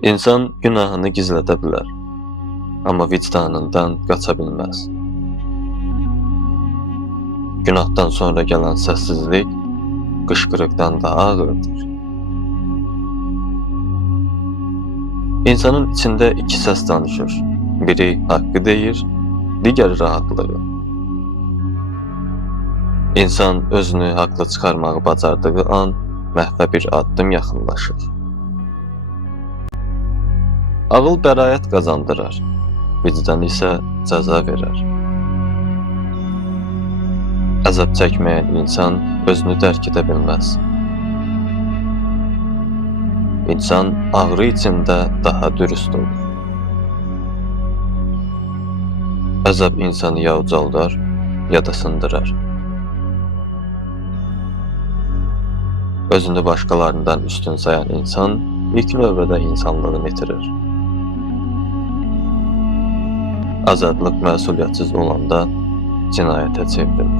İnsan günahını gizlədə bilər, amma vicdanından qaça bilməz. Günahdan sonra gələn səssizlik qışqırıqdan daha ağırdır. İnsanın içində iki səs danışır. Biri haqqı deyir, digəri rahatlığı. İnsan özünü haqlı çıxarmağı bacardığı an məhvə bir addım yaxınlaşır. Ağıl bəraət qazandırar, vicdan isə cəza verər. Əzab çəkməyən insan özünü dərk edə bilməz. İnsan ağrı içində daha dürüst olur. Əzab insanı ya ucaldar, ya da sındırar. Özünü başqalarından üstün sayan insan ilk növbədə insanlığını itirir. Azadlıq məsuliyyətsiz olanda cinayətə çevrilir.